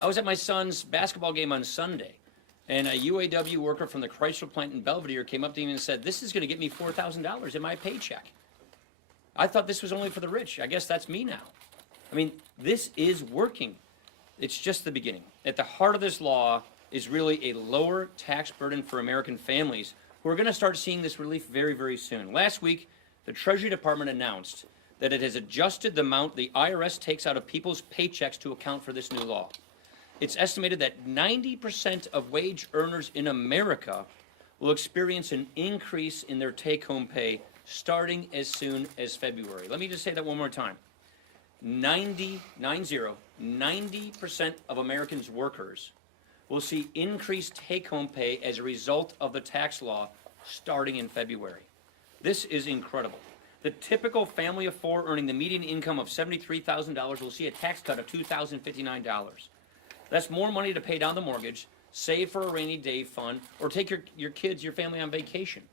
I was at my son's basketball game on Sunday, and a UAW worker from the Chrysler plant in Belvedere came up to me and said, "This is going to get me $4,000 in my paycheck." I thought this was only for the rich. I guess that's me now. I mean, this is working. It's just the beginning. At the heart of this law is really a lower tax burden for American families who are going to start seeing this relief very, very soon. Last week, the Treasury Department announced that it has adjusted the amount the IRS takes out of people's paychecks to account for this new law. It's estimated that 90% of wage earners in America will experience an increase in their take-home pay starting as soon as February. Let me just say that one more time. 90% of Americans' workers will see increased take-home pay as a result of the tax law starting in February. This is incredible. The typical family of four earning the median income of $73,000 will see a tax cut of $2,059. That's more money to pay down the mortgage, save for a rainy day fund, or take your kids, your family on vacation.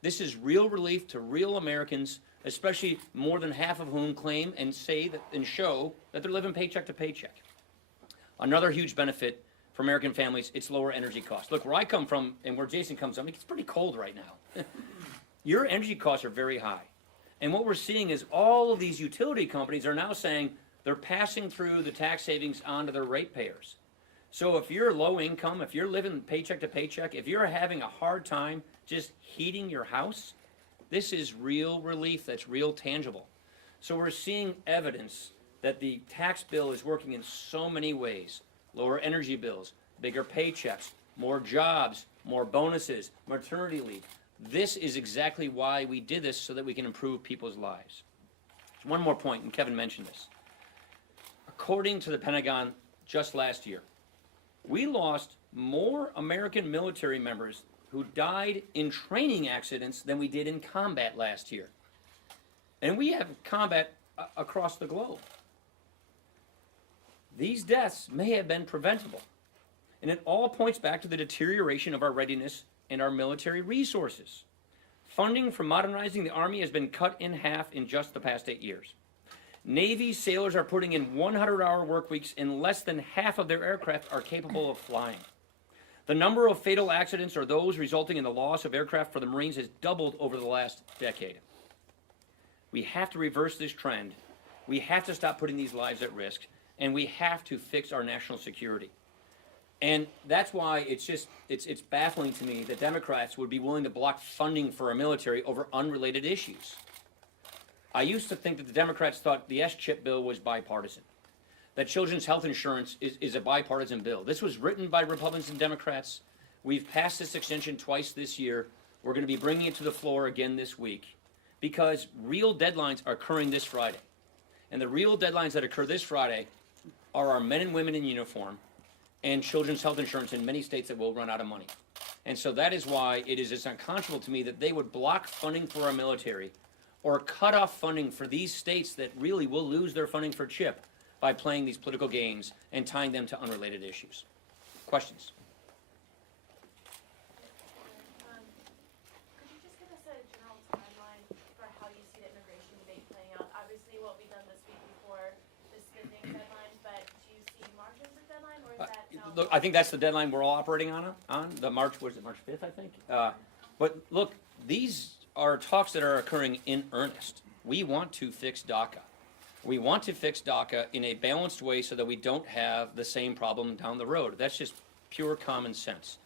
This is real relief to real Americans, especially more than half of whom claim and say that, and show that they're living paycheck to paycheck. Another huge benefit for American families, it's lower energy costs. Look, where I come from and where Jason comes from, it's pretty cold right now. Your energy costs are very high. And what we're seeing is all of these utility companies are now saying they're passing through the tax savings onto their ratepayers. So if you're low income, if you're living paycheck to paycheck, if you're having a hard time just heating your house, this is real relief that's real tangible. So we're seeing evidence that the tax bill is working in so many ways. Lower energy bills, bigger paychecks, more jobs, more bonuses, maternity leave. This is exactly why we did this, so that we can improve people's lives. One more point, and Kevin mentioned this. According to the Pentagon, just last year, we lost more American military members who died in training accidents than we did in combat last year. And we have combat across the globe. These deaths may have been preventable. And it all points back to the deterioration of our readiness and our military resources. Funding for modernizing the Army has been cut in half in just the past 8 years. Navy sailors are putting in 100-hour work weeks, and less than half of their aircraft are capable of flying. The number of fatal accidents or those resulting in the loss of aircraft for the Marines has doubled over the last decade. We have to reverse this trend. We have to stop putting these lives at risk, and we have to fix our national security. And that's why it's baffling to me that Democrats would be willing to block funding for our military over unrelated issues. I used to think that the Democrats thought the S-chip bill was bipartisan, that children's health insurance is a bipartisan bill. This was written by Republicans and Democrats. We've passed this extension twice this year. We're going to be bringing it to the floor again this week because real deadlines are occurring this Friday. And the real deadlines that occur this Friday are our men and women in uniform and children's health insurance in many states that will run out of money. And so that is why it is as unconscionable to me that they would block funding for our military or cut off funding for these states that really will lose their funding for CHIP by playing these political games and tying them to unrelated issues. Questions? Could you just give us a general timeline for how you see the immigration debate playing out? Obviously, what we've done this week before the spending deadline, but do you see March as the deadline, or is that now? Look, I think that's the deadline we're all operating on the March, was it March 5th, I think? But look, these are talks that are occurring in earnest. We want to fix DACA. We want to fix DACA in a balanced way so that we don't have the same problem down the road. That's just pure common sense.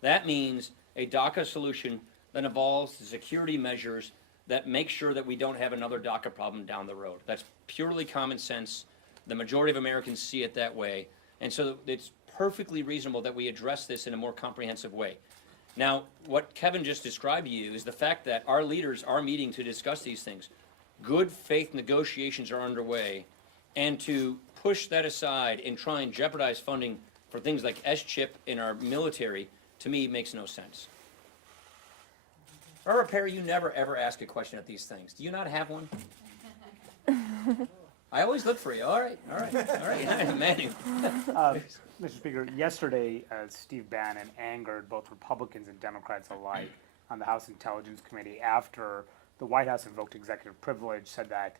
That means a DACA solution that involves the security measures that make sure that we don't have another DACA problem down the road. That's purely common sense. The majority of Americans see it that way. And so it's perfectly reasonable that we address this in a more comprehensive way. Now, what Kevin just described to you is the fact that our leaders are meeting to discuss these things. Good faith negotiations are underway, and to push that aside and try and jeopardize funding for things like S-chip in our military, to me, makes no sense. Barbara Perry, you never ever ask a question at these things. Do you not have one? I always look for you. All right. Manu. Mr. Speaker, yesterday Steve Bannon angered both Republicans and Democrats alike on the House Intelligence Committee after the White House invoked executive privilege, said that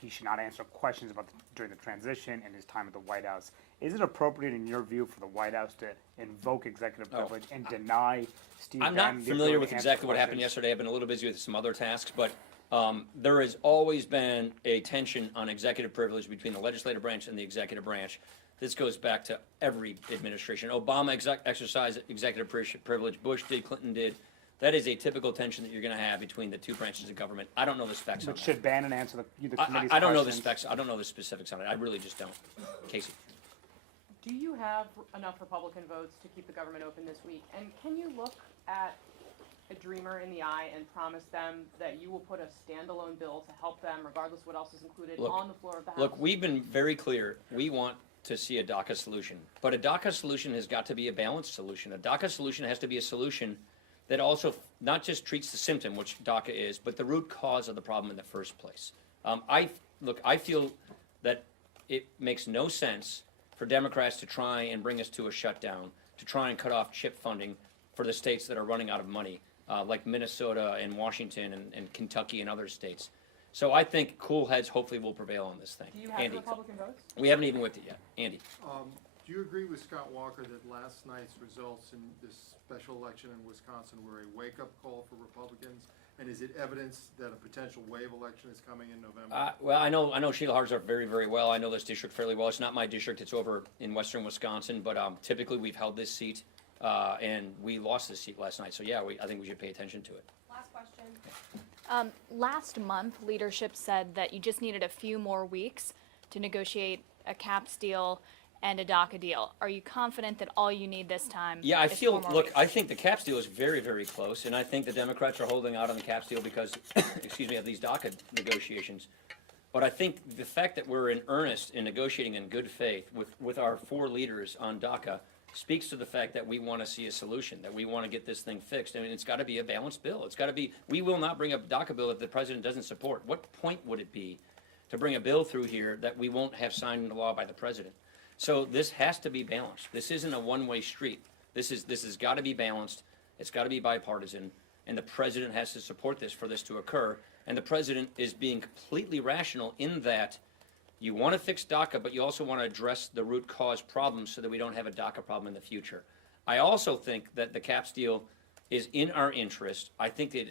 he should not answer questions during the transition and his time at the White House. Is it appropriate in your view for the White House to invoke executive Oh. privilege and deny Steve I'm Bannon not the familiar ability with to answer exactly what happened questions? yesterday. I've been a little busy with some other tasks, but there has always been a tension on executive privilege between the legislative branch and the executive branch. This goes back to every administration. Obama exercised executive privilege. Bush did. Clinton did. That is a typical tension that you're going to have between the two branches of government. I don't know the specs on But that. should Bannon answer the committee's questions? I don't know the specs. I don't know the specifics on it. I really just don't. Casey. Do you have enough Republican votes to keep the government open this week? And can you look at a dreamer in the eye and promise them that you will put a standalone bill to help them, regardless of what else is included, Look, on the floor of the House? Look, we've been very clear. We want to see a DACA solution. But a DACA solution has got to be a balanced solution. A DACA solution has to be a solution that also not just treats the symptom, which DACA is, but the root cause of the problem in the first place. I feel that it makes no sense for Democrats to try and bring us to a shutdown, to try and cut off CHIP funding for the states that are running out of money, like Minnesota and Washington and Kentucky and other states. So I think cool heads hopefully will prevail on this thing. Do you have Andy, the Republican votes? we haven't even whipped it yet. Andy. Do you agree with Scott Walker that last night's results in this special election in Wisconsin were a wake-up call for Republicans? And is it evidence that a potential wave election is coming in November? Well, I know Sheila Hartzell very, very well. I know this district fairly well. It's not my district. It's over in western Wisconsin. But typically we've held this seat, and we lost this seat last night. So, yeah, I think we should pay attention to it. Last question. Last month, leadership said that you just needed a few more weeks to negotiate a caps deal and a DACA deal. Are you confident that all you need this time Yeah, I is feel, 4 more look, weeks? I think the caps deal is very, very close, and I think the Democrats are holding out on the caps deal because, excuse me, of these DACA negotiations. But I think the fact that we're in earnest in negotiating in good faith with our 4 leaders on DACA speaks to the fact that we want to see a solution, that we want to get this thing fixed. I mean, it's got to be a balanced bill. It's got to be, we will not bring up a DACA bill that the president doesn't support. What point would it be to bring a bill through here that we won't have signed into law by the president? So this has to be balanced. This isn't a one-way street. This has got to be balanced. It's got to be bipartisan, and the president has to support this for this to occur. And the president is being completely rational in that you want to fix DACA, but you also want to address the root cause problems so that we don't have a DACA problem in the future. I also think that the caps deal is in our interest. I think that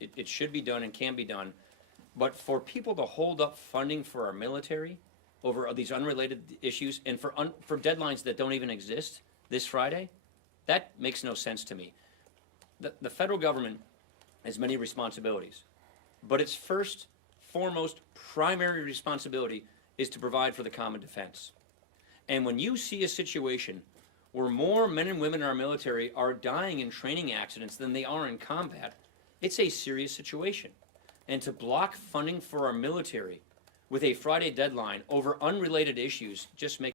it should be done and can be done. But for people to hold up funding for our military over these unrelated issues and for deadlines that don't even exist this Friday, that makes no sense to me. The federal government has many responsibilities, but its first, foremost, primary responsibility is to provide for the common defense. And when you see a situation where more men and women in our military are dying in training accidents than they are in combat, it's a serious situation. And to block funding for our military with a Friday deadline over unrelated issues just makes